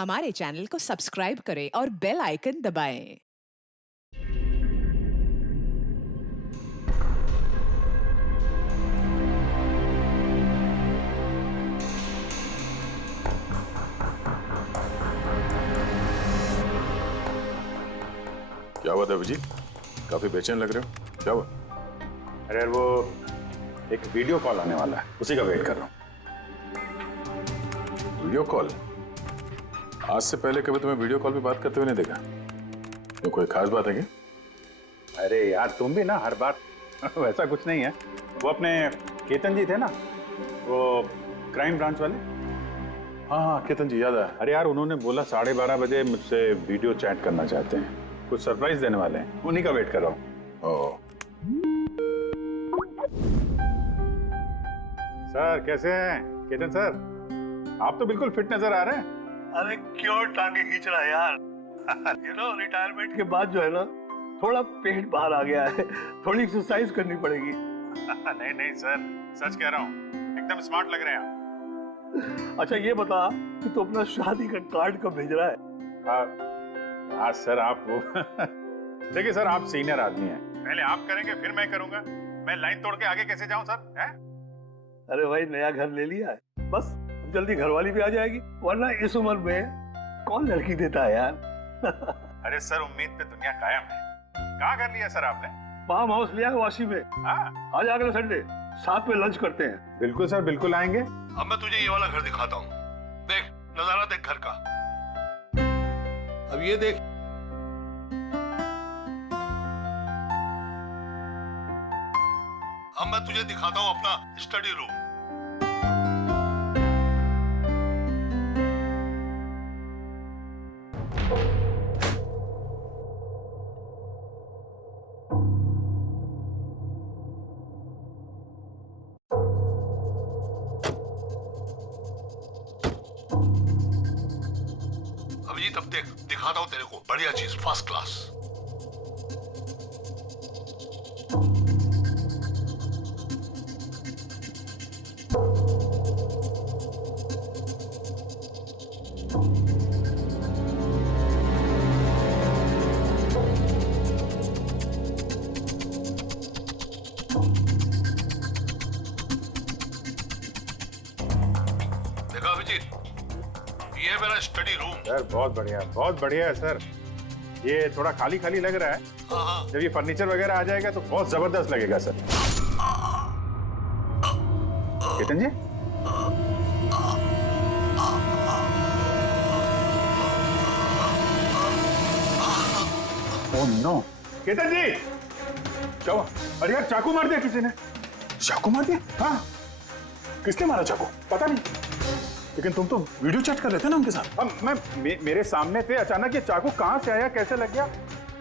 हमारे चैनल को सब्सक्राइब करें और बेल आइकन दबाएं। क्या हुआ था अभिजीत? काफी बेचैन लग रहे हो, क्या हुआ? अरे यार वो एक वीडियो कॉल आने वाला है, उसी का वेट कर रहा हूँ। Video call? आज से पहले कभी तुम्हें वीडियो कॉल पे बात करते हुए नहीं देखा। तो कोई खास बात है क्या? अरे यार तुम भी ना हर बार वैसा कुछ नहीं है। वो अपने केतन जी थे ना, वो क्राइम ब्रांच वाले। हाँ हाँ, केतन जी याद आया। अरे यार उन्होंने बोला 12:30 बजे मुझसे वीडियो चैट करना चाहते हैं, कुछ सरप्राइज देने वाले हैं, उन्हीं का वेट कर रहा हूँ। ओह, सर कैसे हैं केतन सर? आप तो बिल्कुल फिट नजर आ रहे हैं। अरे क्यों टांगे खींच रहा है यार? रिटायरमेंट के बाद जो है ना, थोड़ा पेट बाहर आ गया है, थोड़ी एक्सरसाइज करनी पड़ेगी। नहीं नहीं सर, सच कह रहा हूँ, एकदम स्मार्ट लग रहे हैं आप। अच्छा ये बता कि तू अपना शादी का कार्ड कब भेज रहा है? हाँ सर आप वो देखिए सर, आप सीनियर आदमी हैं, पहले आप करेंगे फिर मैं करूंगा। मैं लाइन तोड़ के आगे कैसे जाऊं सर? है? अरे भाई नया घर ले लिया है, बस जल्दी घरवाली भी आ जाएगी, वरना इस उम्र में कौन लड़की देता है यार? अरे सर उम्मीद पे दुनिया कायम है। कहाँ घर लिया सर आपने? फार्म हाउस लिया है वाशी में। हाँ आज अगले संडे साथ में लंच करते हैं। बिल्कुल सर, बिल्कुल आएंगे। अब मैं तुझे ये वाला घर दिखाता हूँ, देख नजारा देख घर का। अब ये देख, अब मैं तुझे दिखाता हूँ अपना स्टडी रूम। अभिजीत अब देख, दिखाता हूँ तेरे को बढ़िया चीज, फर्स्ट क्लास। देखा अभिजीत, ये है मेरा स्टडी रूम। सर बहुत बढ़िया है सर। ये थोड़ा खाली खाली लग रहा है, हाँ जब ये फर्नीचर वगैरह आ जाएगा तो बहुत जबरदस्त लगेगा सर। केतन जी, ओह नो, केतन जी क्या हुआ? अरे यार चाकू मार दिया किसी ने। चाकू मार दिया? हाँ किसने मारा चाकू? पता नहीं। लेकिन तुम तो वीडियो चैट कर रहे थे ना उनके साथ। अब मेरे सामने थे, अचानक ये चाकू कहाँ से आया, कैसे लग गया,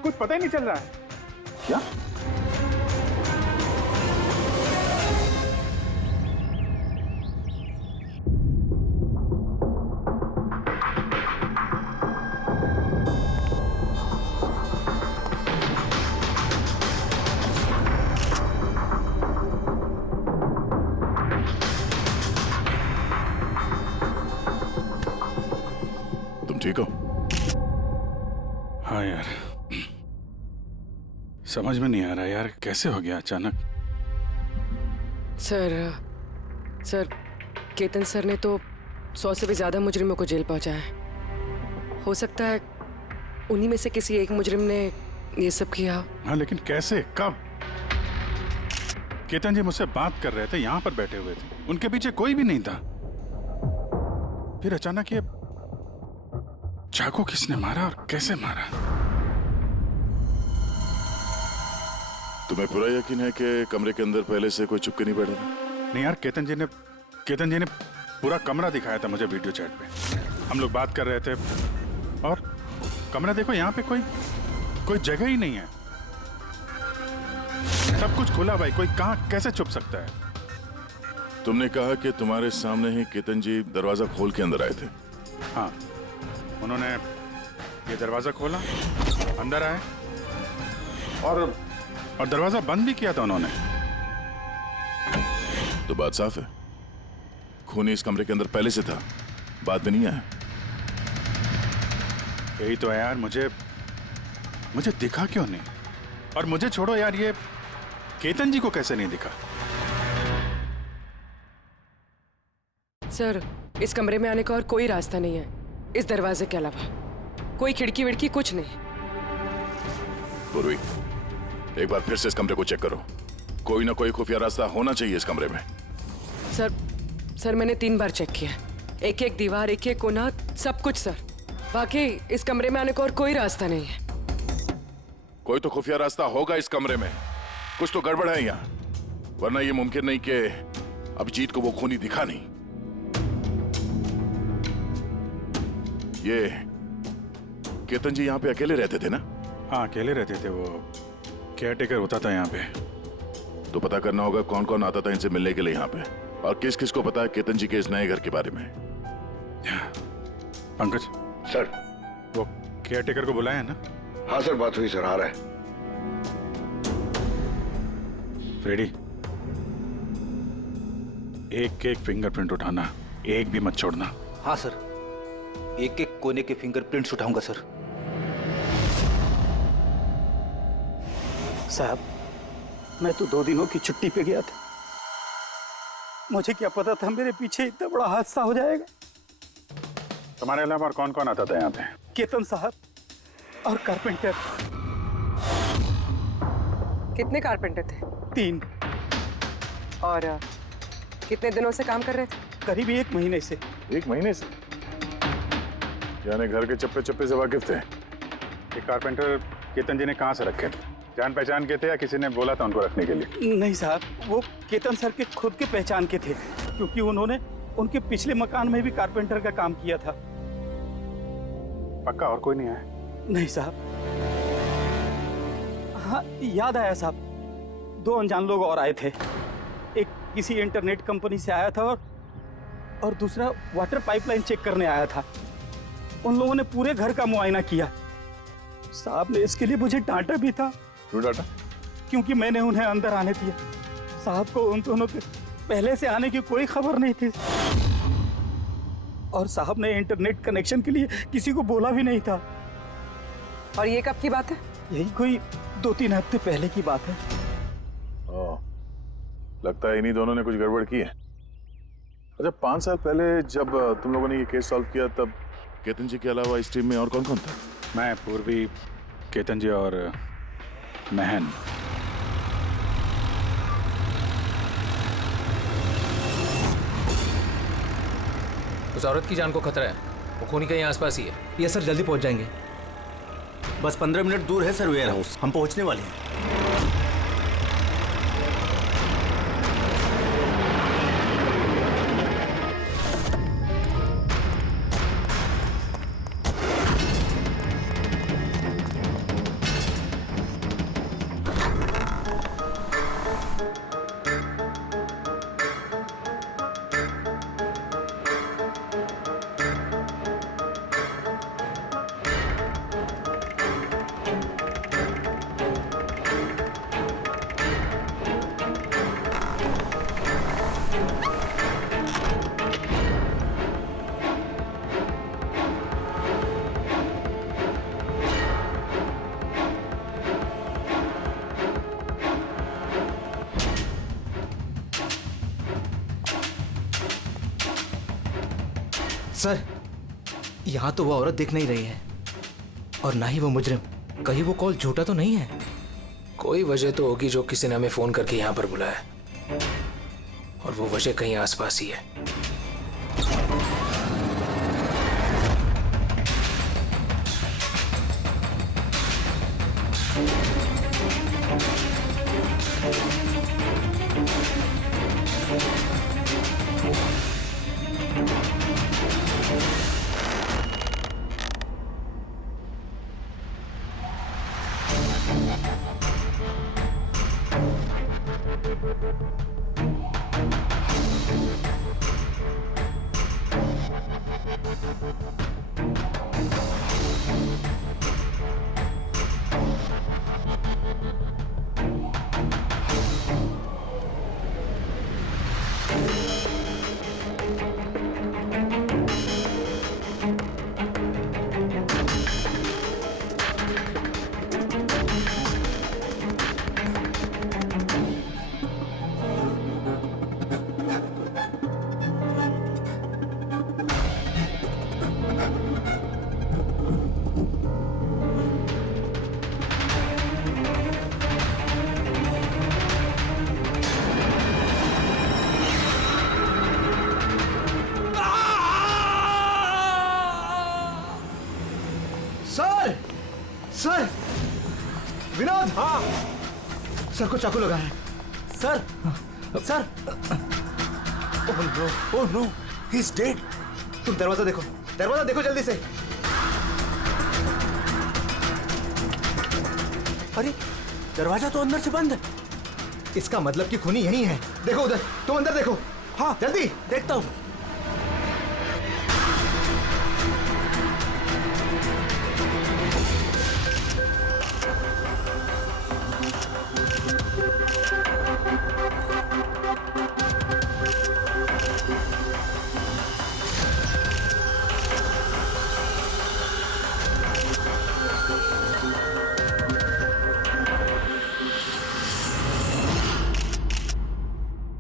कुछ पता ही नहीं चल रहा है। क्या? तुम ठीक हो? हाँ यार, समझ में नहीं आ रहा यार, कैसे हो गया अचानक। सर केतन सर ने तो 100 से भी ज्यादा मुजरिमों को जेल पहुंचाया है। हो सकता है उन्हीं में से किसी एक मुजरिम ने ये सब किया हो। हाँ लेकिन कैसे, कब? केतन जी मुझसे बात कर रहे थे, यहाँ पर बैठे हुए थे, उनके पीछे कोई भी नहीं था। फिर अचानक ये चाकू किसने मारा और कैसे मारा? तुम्हें पूरा यकीन है कि कमरे के अंदर पहले से कोई चुपके नहीं बैठा था? नहीं यार, केतन जी ने पूरा कमरा दिखाया था मुझे वीडियो चैट पे। हम लोग बात कर रहे थे और कमरा देखो, यहाँ पे कोई जगह ही नहीं है, सब कुछ खुला भाई, कोई कहाँ कैसे छुप सकता है? तुमने कहा कि तुम्हारे सामने ही केतन जी दरवाजा खोल के अंदर आए थे। हाँ, उन्होंने ये दरवाजा खोला, अंदर आए और दरवाजा बंद भी किया था उन्होंने। तो बात साफ है, खूनी इस कमरे के अंदर पहले से था, बाद में नहीं आया। यही तो है यार, मुझे दिखा क्यों नहीं? और मुझे छोड़ो यार, ये केतन जी को कैसे नहीं दिखा? सर, इस कमरे में आने का और कोई रास्ता नहीं है इस दरवाजे के अलावा। कोई खिड़की विड़की कुछ नहीं। पूर्वी, एक बार फिर से इस कमरे को चेक करो। कोई ना कोई खुफिया रास्ता होना चाहिए इस कमरे में। सर मैंने 3 बार चेक किया, एक एक दीवार, एक एक कोना, सब कुछ सर। वाकई इस कमरे में आने का और कोई रास्ता नहीं है। कोई तो खुफिया रास्ता होगा इस कमरे में। कुछ तो गड़बड़ है यहाँ, वरना ये मुमकिन नहीं कि अभिजीत को वो खूनी दिखा नहीं। ये केतन जी यहाँ पे अकेले रहते थे ना? हाँ, अकेले रहते थे। वो केयरटेकर होता था यहाँ पे। तो पता करना होगा कौन कौन आता था इनसे मिलने के लिए यहाँ पे, और किस किस को पता है केतन जी के इस नए घर के बारे में। पंकज सर। वो केयरटेकर को बुलाया है ना? हाँ सर, बात हुई सर, आ रहा है। फ्रेडी, एक एक फिंगरप्रिंट उठाना, एक भी मत छोड़ना। हाँ सर, एक एक कोने के फिंगरप्रिंट्स उठाऊंगा सर। साहब, मैं तो 2 दिनों की छुट्टी पे गया था। मुझे क्या पता था मेरे पीछे इतना बड़ा हादसा हो जाएगा। तुम्हारे अलावा और कौन कौन आता था यहाँ पे? केतन साहब और कारपेंटर। कितने कारपेंटर थे? 3। और कितने दिनों से काम कर रहे थे? करीब 1 महीने से। 1 महीने से? यानी घर के चप्पे चप्पे से वाकिफ थे। ये कारपेंटर केतन जी ने कहाँ से रखे थे? जान पहचान के थे या किसी ने बोला था उनको रखने के लिए? नहीं साहब, वो केतन सर के खुद के पहचान के थे, क्योंकि उन्होंने उनके पिछले मकान में भी कारपेंटर का काम किया था। पक्का और कोई नहीं आया? नहीं साहब। हाँ, याद आया साहब, 2 अनजान लोग और आए थे। एक किसी इंटरनेट कंपनी से आया था और दूसरा वाटर पाइपलाइन चेक करने आया था। उन लोगों ने पूरे घर का मुआयना किया। साहब ने इसके लिए मुझे डांटा भी था। क्यों डांटा? क्योंकि मैंने उन्हें अंदर आने दिया। साहब को उन दोनों के पहले से आने की कोई खबर नहीं थी, और साहब ने इंटरनेट कनेक्शन के लिए किसी को बोला भी नहीं था। और ये कब की बात है? यही कोई 2-3 हफ्ते पहले की बात है। ओह, लगता है इन्हीं दोनों ने कुछ गड़बड़ की है। अच्छा, 5 साल पहले जब तुम लोगों ने ये केस सॉल्व किया, तब केतन जी के अलावा इस टीम में और कौन कौन था? मैं, पूर्वी, केतन जी और महन। उस औरत की जान को खतरा है, वो खूनी कहीं आसपास ही है। ये सर, जल्दी पहुंच जाएंगे। बस 15 मिनट दूर है सर वेयर हाउस, हम पहुंचने वाले हैं। सर, यहाँ तो वो औरत दिख नहीं रही है, और ना ही वो मुजरिम। कहीं वो कॉल झूठा तो नहीं है? कोई वजह तो होगी जो किसी ने हमें फोन करके यहाँ पर बुलाया, और वो वजह कहीं आसपास ही है। Sir sir Vinod. हाँ सर को चाकू लगा है। Sir sir oh no he is dead. तुम दरवाजा देखो जल्दी से। अरे दरवाजा तो अंदर से बंद है। इसका मतलब कि खूनी यही है। देखो उधर, तुम अंदर देखो। हाँ जल्दी। देखता हूं।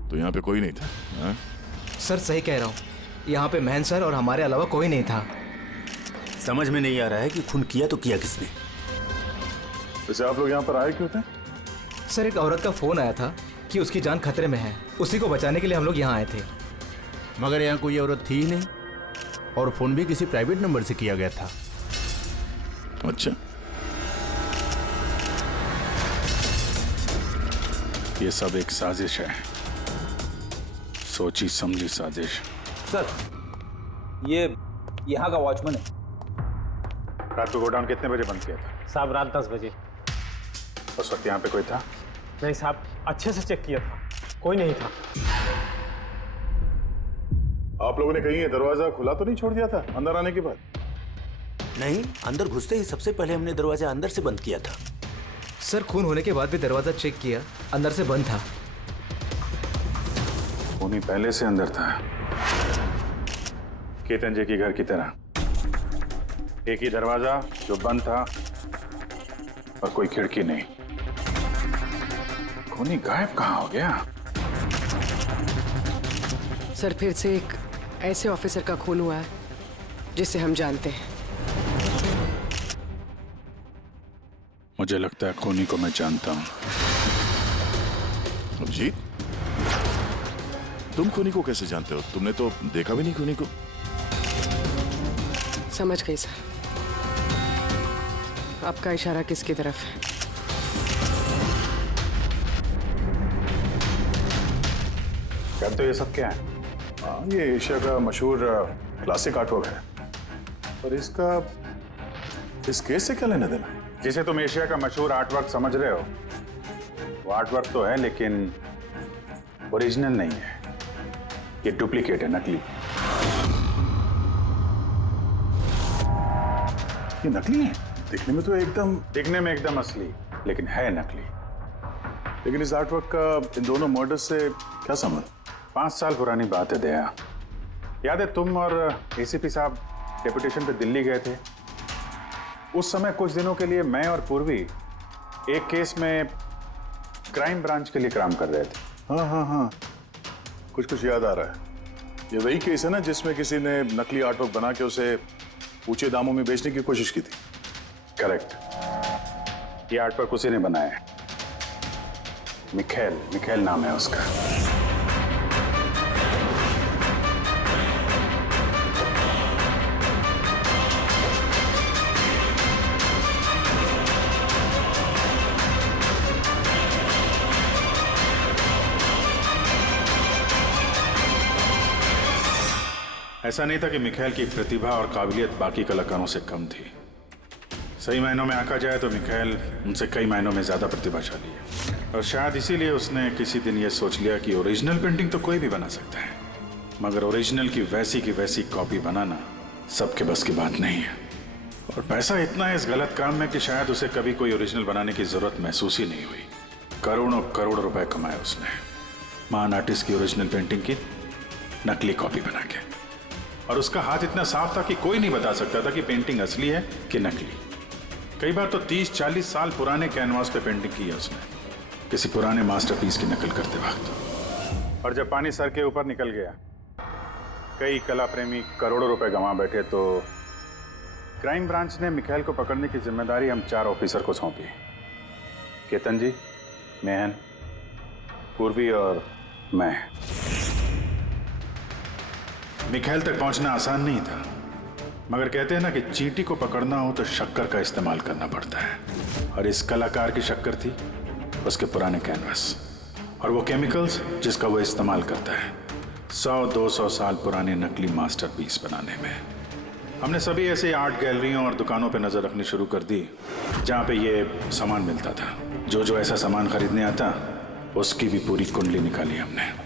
तो यहाँ पे कोई नहीं था? हाँ? सर सही कह रहा हूँ, यहाँ पे महन सर और हमारे अलावा कोई नहीं था। समझ में नहीं आ रहा है कि खून किया तो किया किसने। वैसे आप लोग यहाँ पर आए क्यों थे? सर एक औरत का फोन आया था कि उसकी जान खतरे में है, उसी को बचाने के लिए हम लोग यहाँ आए थे। मगर यहाँ कोई औरत थी ही नहीं और फोन भी किसी प्राइवेट नंबर से किया गया था। अच्छा, ये सब एक साजिश है, सोची समझी साजिश। सर ये यहाँ का वॉचमैन है। रात को गोडाउन कितने बजे बंद किया था? साहब रात 10 बजे। उस वक्त यहाँ पे कोई था? नहीं साहब, अच्छे से चेक किया था, कोई नहीं था। आप लोगों ने कहीं ये दरवाजा खुला तो नहीं छोड़ दिया था अंदर आने के बाद? नहीं, अंदर घुसते ही सबसे पहले हमने दरवाजा अंदर से बंद किया था। सर खून होने के बाद भी दरवाजा चेक किया, अंदर से बंद था। खूनी पहले से अंदर था, केतन जी के घर की तरह। एक ही दरवाजा जो बंद था और कोई खिड़की नहीं। खूनी गायब कहाँ हो गया? सर फिर से एक ऐसे ऑफिसर का खून हुआ है जिसे हम जानते हैं। मुझे लगता है खूनी को मैं जानता हूं। अभिजीत, तुम खूनी को कैसे जानते हो? तुमने तो देखा भी नहीं खूनी को। समझ गई सर, आपका इशारा किसकी तरफ है? कहते हो ये सब क्या है? ये एशिया का मशहूर क्लासिक आर्टवर्क है, पर इसका इस केस से क्या लेना देना? जिसे तुम एशिया का मशहूर आर्टवर्क समझ रहे हो, वो आर्टवर्क तो है लेकिन ओरिजिनल नहीं है। ये डुप्लीकेट है, नकली। ये नकली है? दिखने में एकदम असली, लेकिन है नकली। लेकिन इस आर्टवर्क का इन दोनों मर्डर्स से क्या संबंध? 5 साल पुरानी बात है दया। याद है तुम और एसीपी साहब डेपुटेशन पे दिल्ली गए थे? उस समय कुछ दिनों के लिए मैं और पूर्वी एक केस में क्राइम ब्रांच के लिए काम कर रहे थे। हाँ, कुछ याद आ रहा है। ये वही केस है ना जिसमें किसी ने नकली आर्टवर्क बना के उसे ऊंचे दामों में बेचने की कोशिश की थी? करेक्ट। ये आर्टवर्क उसी ने बनाया है। मिखेल नाम है उसका। ऐसा नहीं था कि मिखेल की प्रतिभा और काबिलियत बाकी कलाकारों से कम थी। सही मायनों में आंका जाए तो मिखेल उनसे कई मायनों में ज्यादा प्रतिभाशाली है, और शायद इसीलिए उसने किसी दिन यह सोच लिया कि ओरिजिनल पेंटिंग तो कोई भी बना सकता है, मगर ओरिजिनल की वैसी कॉपी बनाना सबके बस की बात नहीं है। और पैसा इतना है इस गलत काम में कि शायद उसे कभी कोई ओरिजिनल बनाने की जरूरत महसूस ही नहीं हुई। करोड़ों रुपए कमाए उसने महान आर्टिस्ट की ओरिजिनल पेंटिंग की नकली कॉपी बना के। और उसका हाथ इतना साफ था कि कोई नहीं बता सकता था कि पेंटिंग असली है कि नकली। कई बार तो 30-40 साल पुराने कैनवास पे पेंटिंग की है उसने, किसी पुराने मास्टरपीस की नकल करते वक्त। और जब पानी सर के ऊपर निकल गया, कई कला प्रेमी करोड़ों रुपए गंवा बैठे, तो क्राइम ब्रांच ने मिखेल को पकड़ने की जिम्मेदारी हम 4 ऑफिसर को सौंपी। केतन जी, मेहन, पूर्वी और मैं। मिखेल तक पहुंचना आसान नहीं था, मगर कहते हैं ना कि चींटी को पकड़ना हो तो शक्कर का इस्तेमाल करना पड़ता है, और इस कलाकार की शक्कर थी उसके पुराने कैनवस और वो केमिकल्स जिसका वो इस्तेमाल करता है 100-200 साल पुराने नकली मास्टरपीस बनाने में। हमने सभी ऐसे आर्ट गैलरियों और दुकानों पे नजर रखनी शुरू कर दी जहाँ पे ये सामान मिलता था। जो ऐसा सामान खरीदने आता उसकी भी पूरी कुंडली निकाली हमने।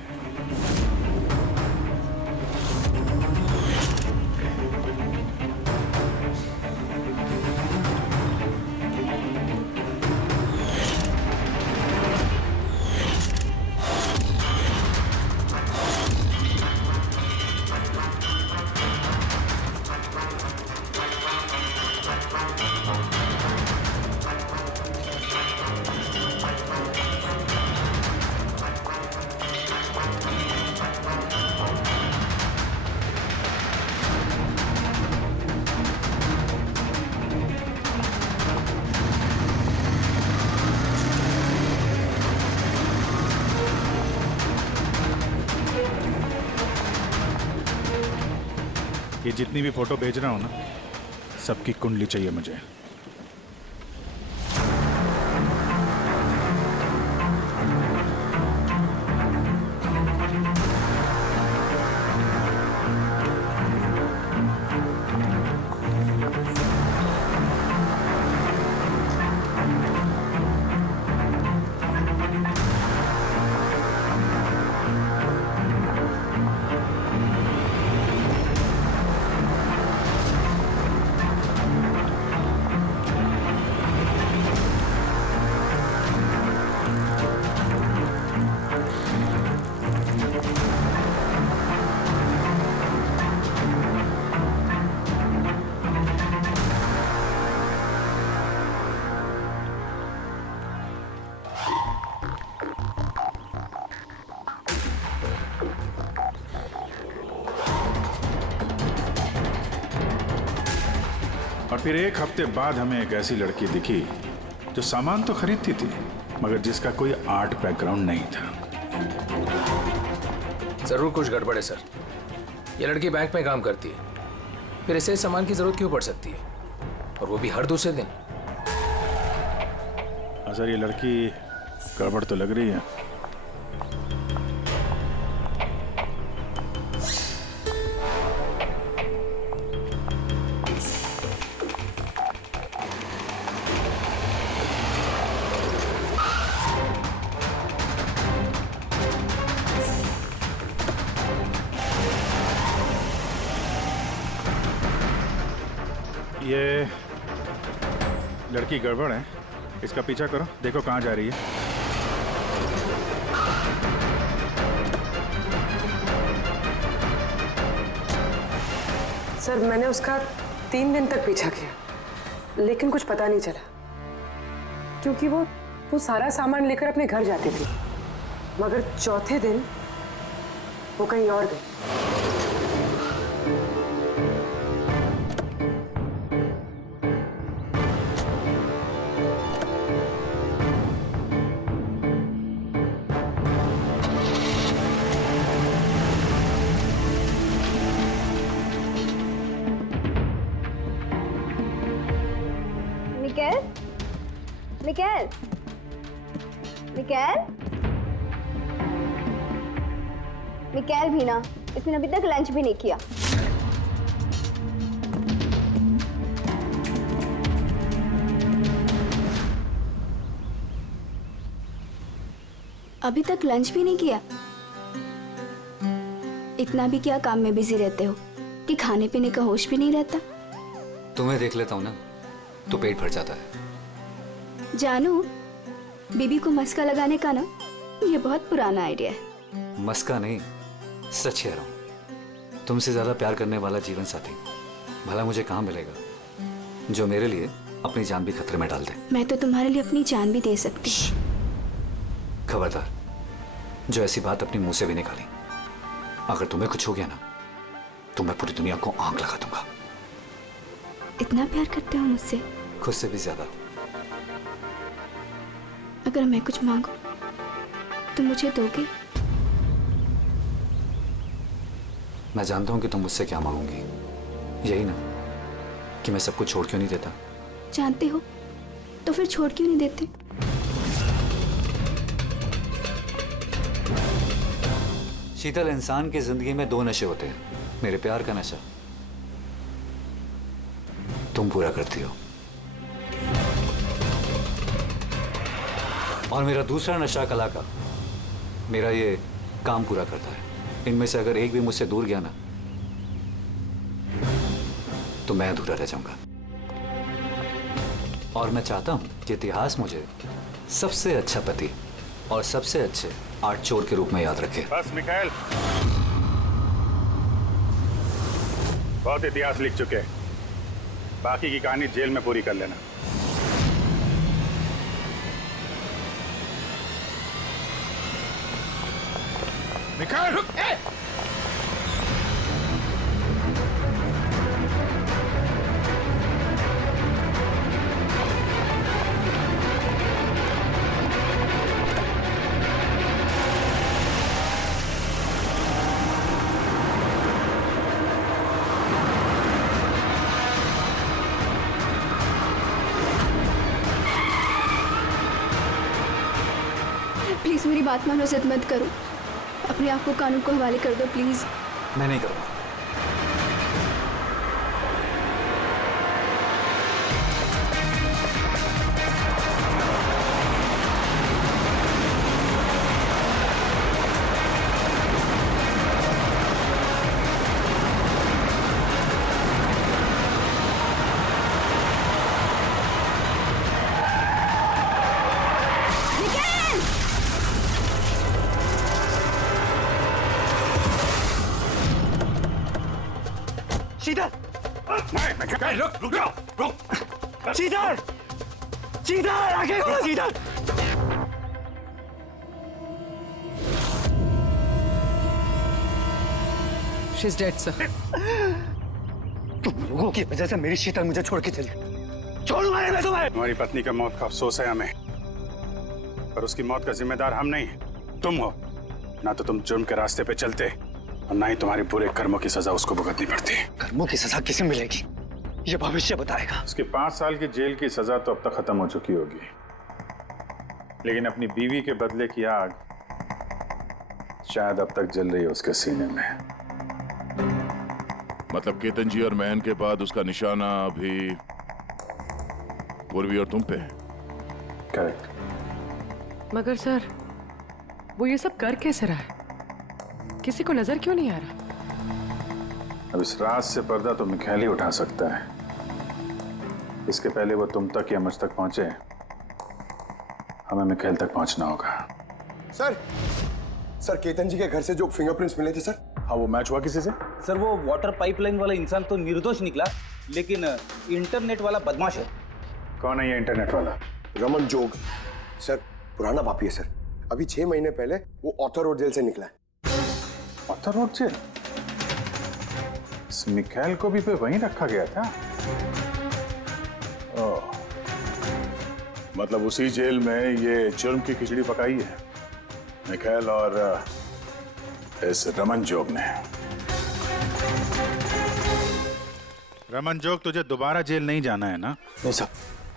ये जितनी भी फोटो भेज रहा हूं ना, सबकी कुंडली चाहिए मुझे। और फिर एक हफ्ते बाद हमें एक ऐसी लड़की दिखी जो सामान तो खरीदती थी मगर जिसका कोई आर्ट बैकग्राउंड नहीं था। जरूर कुछ गड़बड़ है सर। ये लड़की बैंक में काम करती है, फिर ऐसे सामान की जरूरत क्यों पड़ सकती है, और वो भी हर दूसरे दिन। सर ये लड़की गड़बड़ तो लग रही है। ये लड़की गड़बड़ है, इसका पीछा करो, देखो कहाँ जा रही है। सर मैंने उसका 3 दिन तक पीछा किया, लेकिन कुछ पता नहीं चला, क्योंकि वो सारा सामान लेकर अपने घर जाती थी, मगर चौथे दिन वो कहीं और गई। मिकेल, मिकेल, मिकेल भी ना, इसने अभी तक लंच भी नहीं किया। अभी तक लंच भी नहीं किया? इतना भी क्या काम में बिजी रहते हो कि खाने पीने का होश भी नहीं रहता? तुम्हें देख लेता हूँ ना तो पेट भर जाता है। जानू, बीबी को मस्का लगाने का ना ये बहुत पुराना आइडिया है। मस्का नहीं, सच कह रहा हूँ। तुमसे ज्यादा प्यार करने वाला जीवन साथी भला मुझे कहाँ मिलेगा जो मेरे लिए अपनी जान भी खतरे में डाल दे। मैं तो तुम्हारे लिए अपनी जान भी दे सकती। खबरदार, जो ऐसी बात अपने मुंह से भी निकाली, अगर तुम्हें कुछ हो गया ना तो मैं पूरी दुनिया को आग लगा दूंगा। इतना प्यार करते हो मुझसे? खुद से भी ज्यादा। अगर मैं कुछ मांगू तो मुझे दोगे? मैं जानता हूं कि तुम मुझसे क्या मांगोगी, यही ना कि मैं सब कुछ छोड़ क्यों नहीं देता। जानते हो तो फिर छोड़ क्यों नहीं देते? शीतल, इंसान की जिंदगी में 2 नशे होते हैं, मेरे प्यार का नशा तुम पूरा करती हो, और मेरा दूसरा नशा कला का, मेरा ये काम पूरा करता है। इनमें से अगर एक भी मुझसे दूर गया ना तो मैं अधूरा रह जाऊंगा। और मैं चाहता हूं कि इतिहास मुझे सबसे अच्छा पति और सबसे अच्छे आर्ट चोर के रूप में याद रखे। बस मिखाइल, बहुत इतिहास लिख चुके हैं, बाकी की कहानी जेल में पूरी कर लेना। मिखाइल रुक! प्लीज मेरी बात मानो, जिद मत करो। अपने आप को कानून को हवाले कर दो प्लीज। मैं नहीं करूंगा। शीतल! मिखाइल रुक जाओ, रुक! शीतल! शीतल! आगे खोलो शीतल! She's dead, sir. तुम लोगों की वजह से मेरी शीतल मुझे छोड़ के चली गई। छोड़ूंगा नहीं मैं तुम्हें। हमारी पत्नी का मौत का अफसोस है हमें, पर उसकी मौत का जिम्मेदार हम नहीं, तुम हो। ना तो तुम जुर्म के रास्ते पे चलते और ना ही तुम्हारे बुरे कर्मों की सजा उसको भुगतनी पड़ती। कर्मों की सजा किसे मिलेगी ये भविष्य बताएगा। उसकी 5 साल की जेल की सजा तो अब तक खत्म हो चुकी होगी, लेकिन अपनी बीवी के बदले की आग शायद अब तक जल रही है उसके सीने में। मतलब केतन जी और महन के बाद उसका निशाना अभी पूर्वी और तुम पे है। करेक्ट। मगर सर वो ये सब कर कैसे रहा है? किसी को नजर क्यों नहीं आ रहा? अब इस राज से पर्दा तो मिखाइल ही उठा सकता है। इसके पहले वो तुम तक या मुझ तक पहुंचे, हमें मिखाइल तक पहुंचना होगा। सर केतन जी के घर से जो फिंगरप्रिंट्स मिले थे सर। हाँ, वो मैच हुआ किसी से? सर वो वाटर पाइपलाइन वाला इंसान तो निर्दोष निकला, लेकिन इंटरनेट वाला बदमाश है। कौन है ये इंटरनेट वाला? रमन जोग सर, पुराना पापी है सर। अभी 6 महीने पहले वो ऑथर रोड जेल से निकला है। Arthur Road jail? इस मिखाइल को भी पे वहीं रखा गया था। ओह, मतलब उसी जेल में ये जुर्म की खिचड़ी पकाई है मिखाइल और इस रमन जोग ने। रमन जोग, तुझे दोबारा जेल नहीं जाना है ना? नहीं साहब,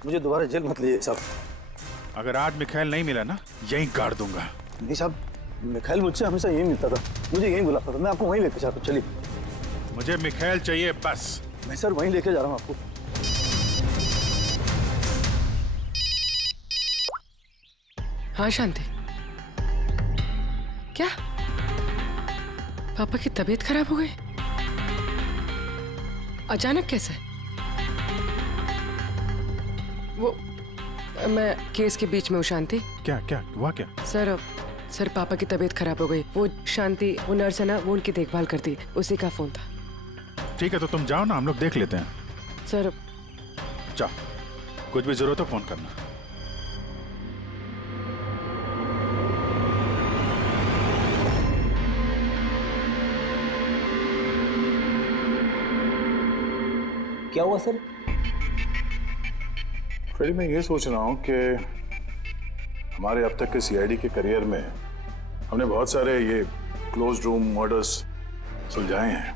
मुझे दोबारा जेल मत लीजिए साहब। अगर आज मिखाइल नहीं मिला ना, यहीं गाड़ दूंगा। नहीं साहब, मिखाइल मुझसे हमेशा यही मिलता था, मुझे यहीं बुलाता था। मैं आपको वहीं लेके जाता हूँ, चलिए। मुझे मिखाइल चाहिए बस। मैं सर वहीं लेके जा रहा हूँ आपको। हाँ शांति, क्या पापा की तबीयत खराब हो गई? अचानक कैसे? वो मैं केस के बीच में हूँ शांति। क्या क्या हुआ क्या? सर पापा की तबीयत खराब हो गई। वो शांति, वो नर्स है ना, वो उनकी देखभाल करती, उसी का फोन था। ठीक है, तो तुम जाओ ना, हम लोग देख लेते हैं। सर जाओ, कुछ भी जरूरत हो फोन करना। क्या हुआ सर? फ्रेडी, मैं ये सोच रहा हूँ कि हमारे अब तक के सीआईडी के करियर में हमने बहुत सारे ये क्लोज रूम मर्डर्स सुलझाए हैं,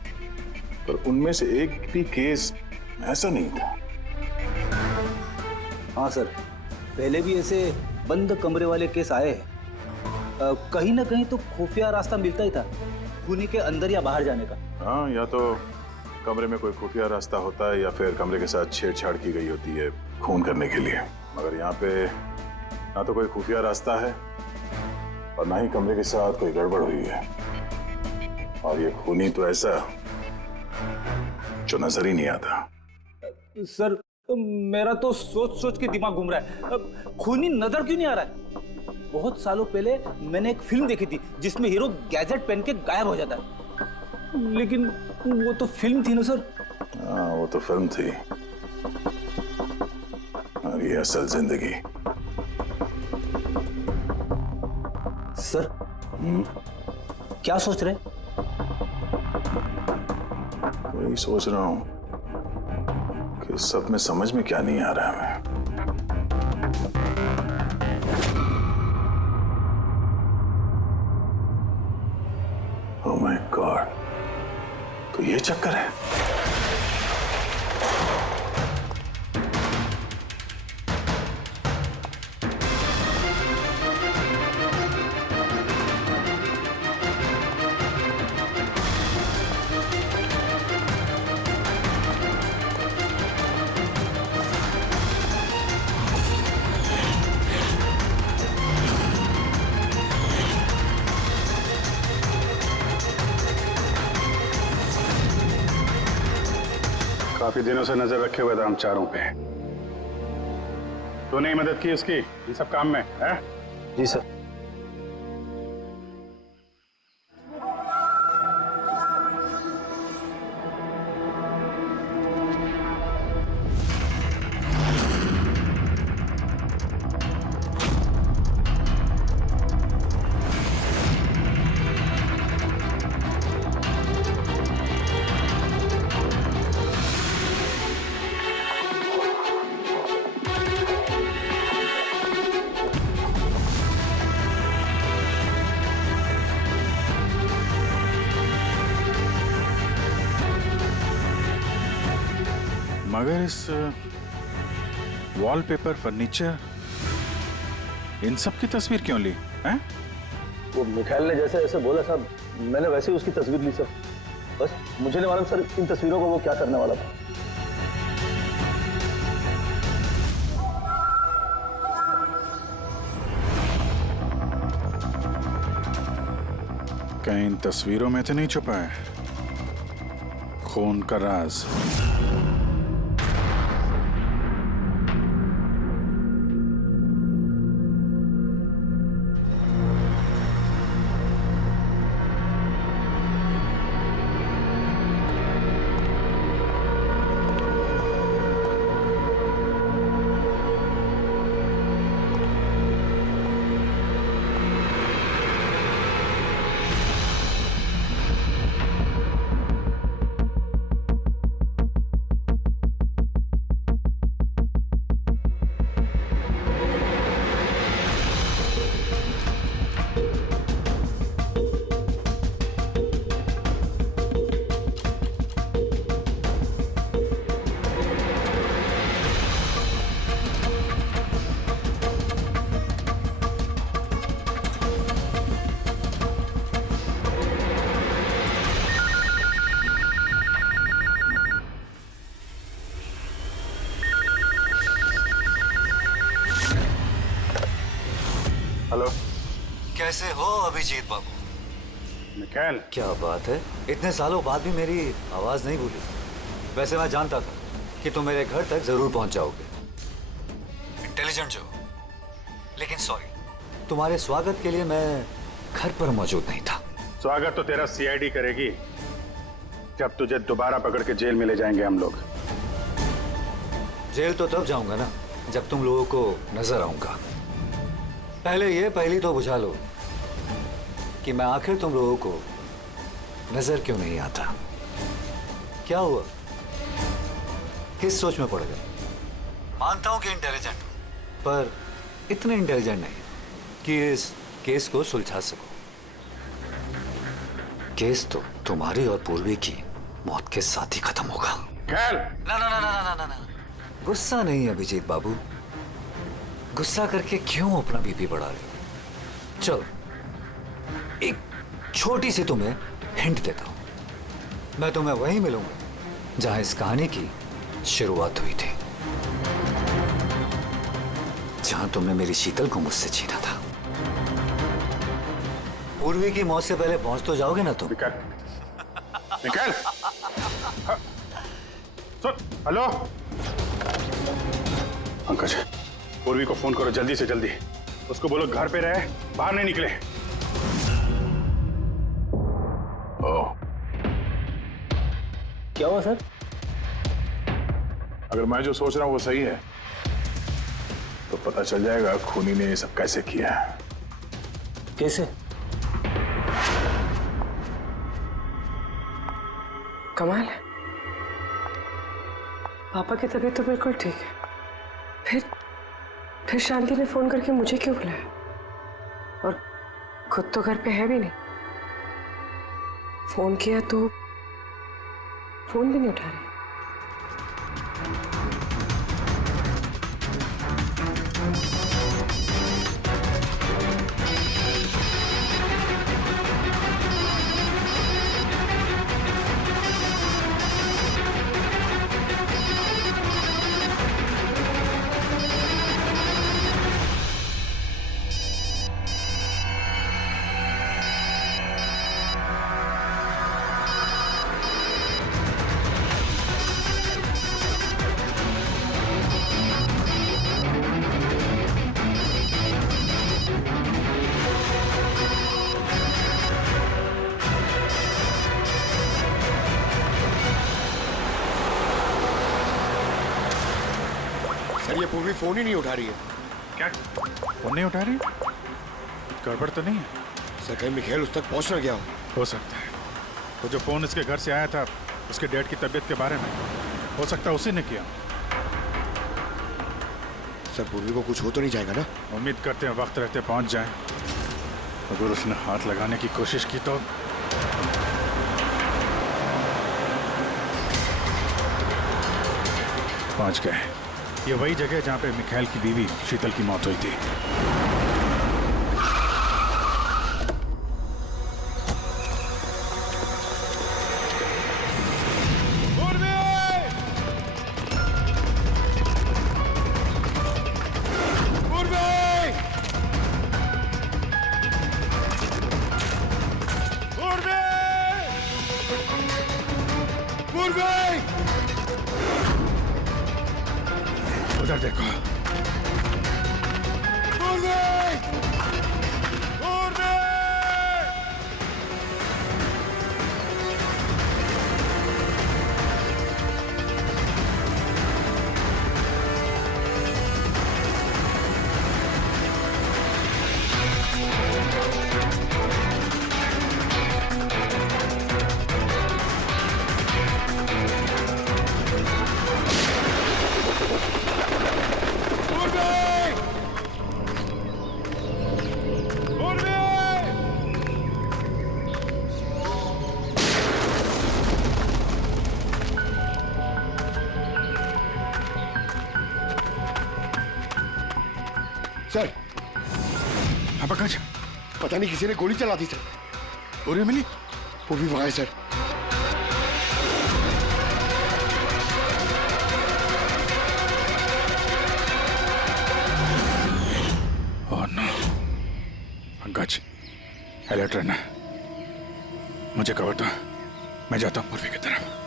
पर उनमें से एक भी केस ऐसा नहीं था। हाँ सर, पहले भी ऐसे बंद कमरे वाले केस आए हैं। कहीं ना कहीं तो खुफिया रास्ता मिलता ही था खूनी के अंदर या बाहर जाने का। हाँ, या तो कमरे में कोई खुफिया रास्ता होता है या फिर कमरे के साथ छेड़छाड़ की गई होती है खून करने के लिए। मगर यहाँ पे ना तो कोई खुफिया रास्ता है और ना ही कमरे के साथ कोई गड़बड़ हुई है। और ये खूनी तो ऐसा जो नजर ही नहीं आता। सर, मेरा तो सोच सोच के दिमाग घूम रहा है। खूनी नजर क्यों नहीं आ रहा है? बहुत सालों पहले मैंने एक फिल्म देखी थी जिसमें हीरो गैजेट पहन के गायब हो जाता है, लेकिन वो तो फिल्म थी ना सर। हाँ, वो तो फिल्म थी और ये असल जिंदगी। सर, क्या सोच रहे? वही सोच रहा हूँ कि सब में समझ में क्या नहीं आ रहा है हमें। ओह माय गॉड, तो ये चक्कर है। काफी दिनों से नजर रखे हुए थे हम चारों पे। तूने ही मदद की उसकी इन सब काम में, है? जी सर। मगर इस वॉलपेपर, फर्नीचर, इन सब की तस्वीर क्यों ली हैं? वो मिखाइल ने जैसे ऐसे बोला साहब, मैंने वैसे ही उसकी तस्वीर ली सर। बस मुझे नहीं मालूम सर इन तस्वीरों को वो क्या करने वाला था। कहीं इन तस्वीरों में तो नहीं छुपा है खून का राज? हेलो, कैसे हो अभिजीत बाबू? मिखाइल, क्या बात है, इतने सालों बाद भी मेरी आवाज नहीं भूली। वैसे मैं जानता था कि तुम मेरे घर तक जरूर पहुंच जाओगे, इंटेलिजेंट जो। लेकिन सॉरी, तुम्हारे स्वागत के लिए मैं घर पर मौजूद नहीं था। स्वागत तो तेरा सीआईडी करेगी जब तुझे दोबारा पकड़ के जेल में ले जाएंगे हम लोग। जेल तो तब जाऊंगा ना जब तुम लोगों को नजर आऊंगा। पहली तो बुझा लो कि मैं आखिर तुम लोगों को नजर क्यों नहीं आता। क्या हुआ, किस सोच में पड़ गए? मानता हूं कि इंटेलिजेंट, पर इतने इंटेलिजेंट नहीं कि इस केस को सुलझा सको। केस तो तुम्हारी और पूर्वी की मौत के साथ ही खत्म होगा। मिखाइल। ना ना ना ना ना ना ना, गुस्सा नहीं अभिजीत बाबू, गुस्सा करके क्यों अपना बीपी बढ़ा रहे हो? चलो एक छोटी सी तुम्हें हिंट देता हूं, मैं तुम्हें वहीं मिलूंगा जहां इस कहानी की शुरुआत हुई थी, जहां तुमने मेरी शीतल को मुझसे छीना था। पूर्वी की मौत से पहले पहुंच तो जाओगे ना तुम? मिखाइल, सुन, हेलो पंकज, पूर्वी को फोन करो जल्दी से जल्दी, उसको बोलो घर पे रहे, बाहर नहीं निकले। क्या हुआ सर? अगर मैं जो सोच रहा हूं वो सही है तो पता चल जाएगा खूनी ने ये सब कैसे किया। कैसे? कमाल है, पापा की तबीयत तो बिल्कुल ठीक है, फिर शांति ने फोन करके मुझे क्यों बुलाया? और खुद तो घर पे है भी नहीं। फोन किया तो फोन भी नहीं उठा रही। सर ये पूर्वी फोन ही नहीं उठा रही है। क्या फोन नहीं उठा रही? कुछ गड़बड़ तो नहीं है? सर कहीं मिखाइल उस तक पहुंच ना गया हो सकता है। वो जो फोन इसके घर से आया था उसके डैड की तबीयत के बारे में, हो सकता है उसी ने किया। सर पूर्वी को कुछ हो तो नहीं जाएगा ना? उम्मीद करते हैं वक्त रहते पहुंच जाए। अगर उसने हाथ लगाने की कोशिश की तो पहुंच गए। ये वही जगह है जहां पे मिखाइल की बीवी शीतल की मौत हुई थी। उधर देखो। सर हाँ पंकज, पता नहीं किसी ने गोली चला दी सर। पूर्वी मिली? पूर्वी वहां है sir. Oh no. Pankaj alert रहना, मुझे कवर दो, मैं जाता हूँ पूर्वी की तरफ।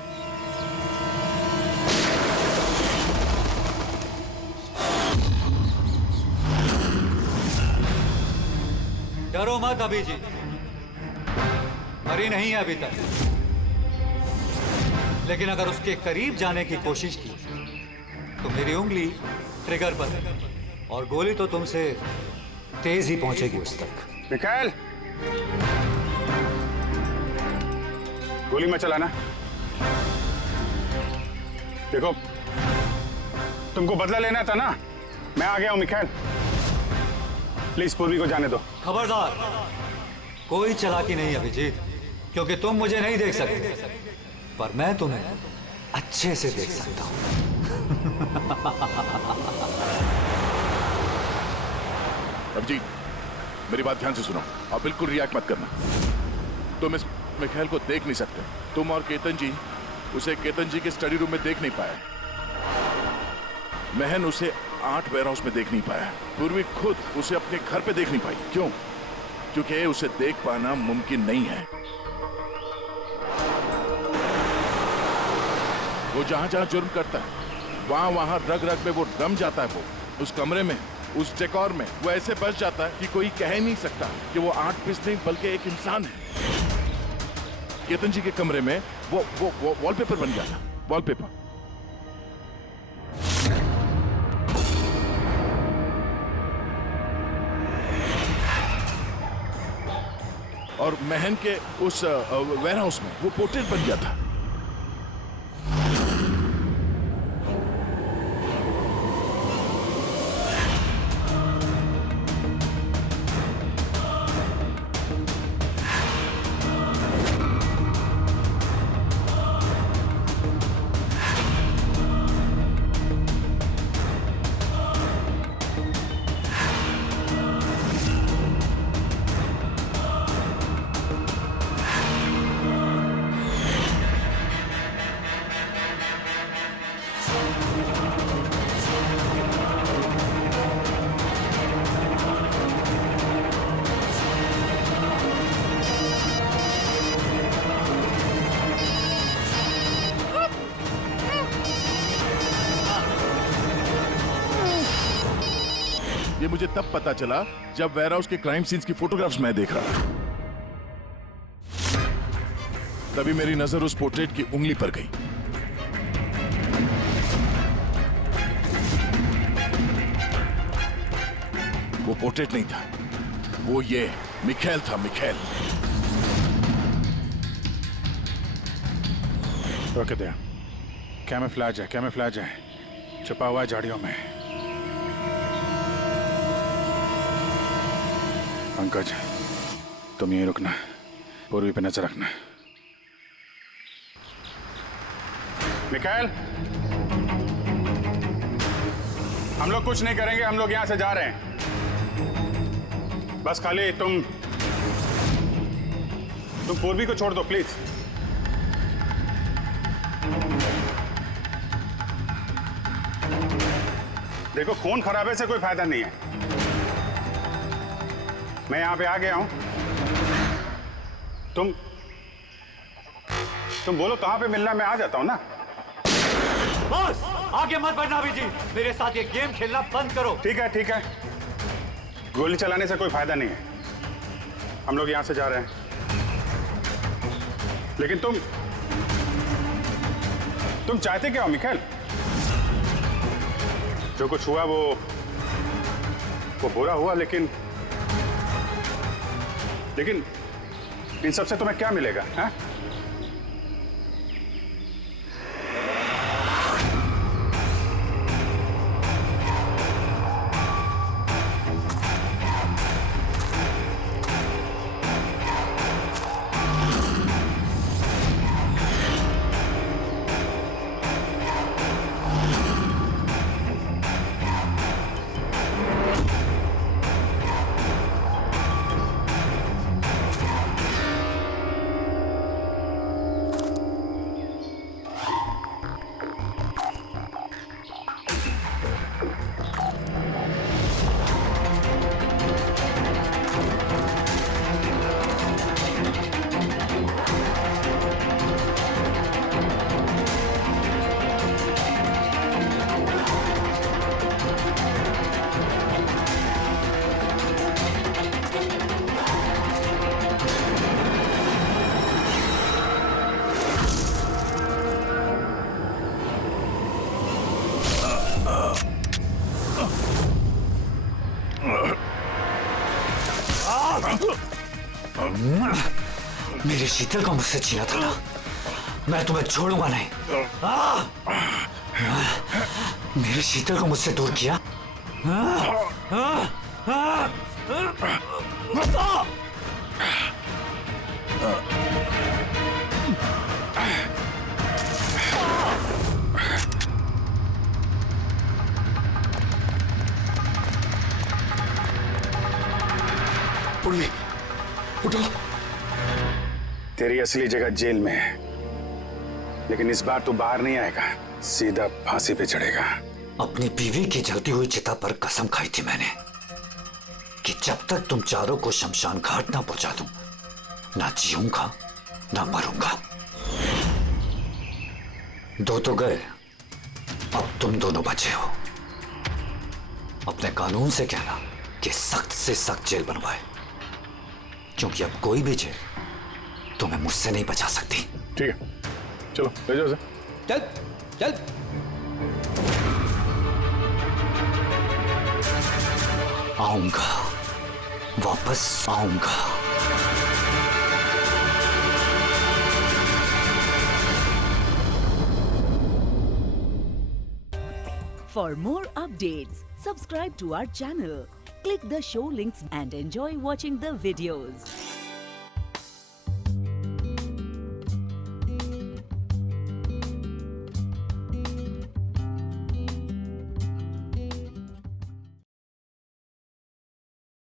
डरो मत अभिजीत, मरी नहीं है अभी तक, लेकिन अगर उसके करीब जाने की कोशिश की तो मेरी उंगली ट्रिगर पर है और गोली तो तुमसे तेज ही पहुंचेगी उस तक। मिखाइल, गोली मत चलाना। देखो तुमको बदला लेना था ना, मैं आ गया हूं मिखाइल, प्लीज पूर्वी को जाने दो। खबरदार, कोई चालाकी नहीं अभिजीत, क्योंकि तुम मुझे नहीं देख सकते, पर मैं तुम्हें अच्छे से देख सकता हूं। अभिजीत, मेरी बात ध्यान से सुनो और बिल्कुल रिएक्ट मत करना। तुम इस मिखाइल को देख नहीं सकते। तुम और केतन जी उसे केतन जी के स्टडी रूम में देख नहीं पाए। महन उसे 8 वेयरहाउस में देख नहीं पाया। पूर्वी खुद उसे अपने घर पे देख नहीं पाई। क्यों? क्योंकि उसे देख पाना मुमकिन नहीं है। वो जहां जहां जुर्म करता है वहां वहां रग रग में वो रम जाता है। वो उस कमरे में, उस डेकोर में वो ऐसे बस जाता है कि कोई कह ही नहीं सकता कि वो 8 पीस नहीं बल्कि एक इंसान है। केतन जी के कमरे में वो वॉलपेपर बन गया था। वॉलपेपर। और महन के उस वेयरहाउस में वो पोर्ट्रेट बन गया था। ये मुझे तब पता चला जब वेयरहाउस के क्राइम सीन्स की फोटोग्राफ्स मैं देख रहा था। तभी मेरी नजर उस पोर्ट्रेट की उंगली पर गई। वो पोर्ट्रेट नहीं था, वो ये मिखाइल था। मिखाइल। रोके दे। कैमोफ्लेज है, कैमोफ्लेज है। छुपा हुआ है झाड़ियों में। पंकज, तुम यहीं रुकना, पूर्वी पे नजर रखना। मिखाइल, हम लोग कुछ नहीं करेंगे, हम लोग यहां से जा रहे हैं। बस खाली तुम पूर्वी को छोड़ दो प्लीज। देखो, खून खराबे से कोई फायदा नहीं है। मैं यहां पे आ गया हूं। तुम बोलो कहां पे मिलना, मैं आ जाता हूं ना। बस आगे मत बढ़ना अभी जी, मेरे साथ ये गेम खेलना बंद करो। ठीक है, ठीक है। गोली चलाने से कोई फायदा नहीं है। हम लोग यहां से जा रहे हैं। लेकिन तुम चाहते क्या हो मिखाइल? जो कुछ हुआ वो बुरा हुआ, लेकिन इन सबसे तुम्हें क्या मिलेगा? हैं? मेरे शीतल को मुझसे छीना था ना, मैं तुम्हें छोड़ूंगा नहीं। मेरे शीतल को मुझसे दूर किया। उर्वी, उठो। तेरी असली जगह जेल में है, लेकिन इस बार तू बाहर नहीं आएगा, सीधा फांसी पे चढ़ेगा। अपनी बीवी की जलती हुई चिता पर कसम खाई थी मैंने कि जब तक तुम चारों को शमशान घाट ना पहुंचा दूं, ना जीऊंगा ना मरूंगा। दो तो गए, अब तुम दोनों बचे हो। अपने कानून से कहना कि सख्त से सख्त जेल बनवाए, क्योंकि अब कोई भी जेल तुम्हें मुझसे नहीं बचा सकती। ठीक है, चलो ले जाओ। चल चल। आऊंगा, वापस आऊंगा। For more updates, subscribe to our channel, click the show links and enjoy watching the videos.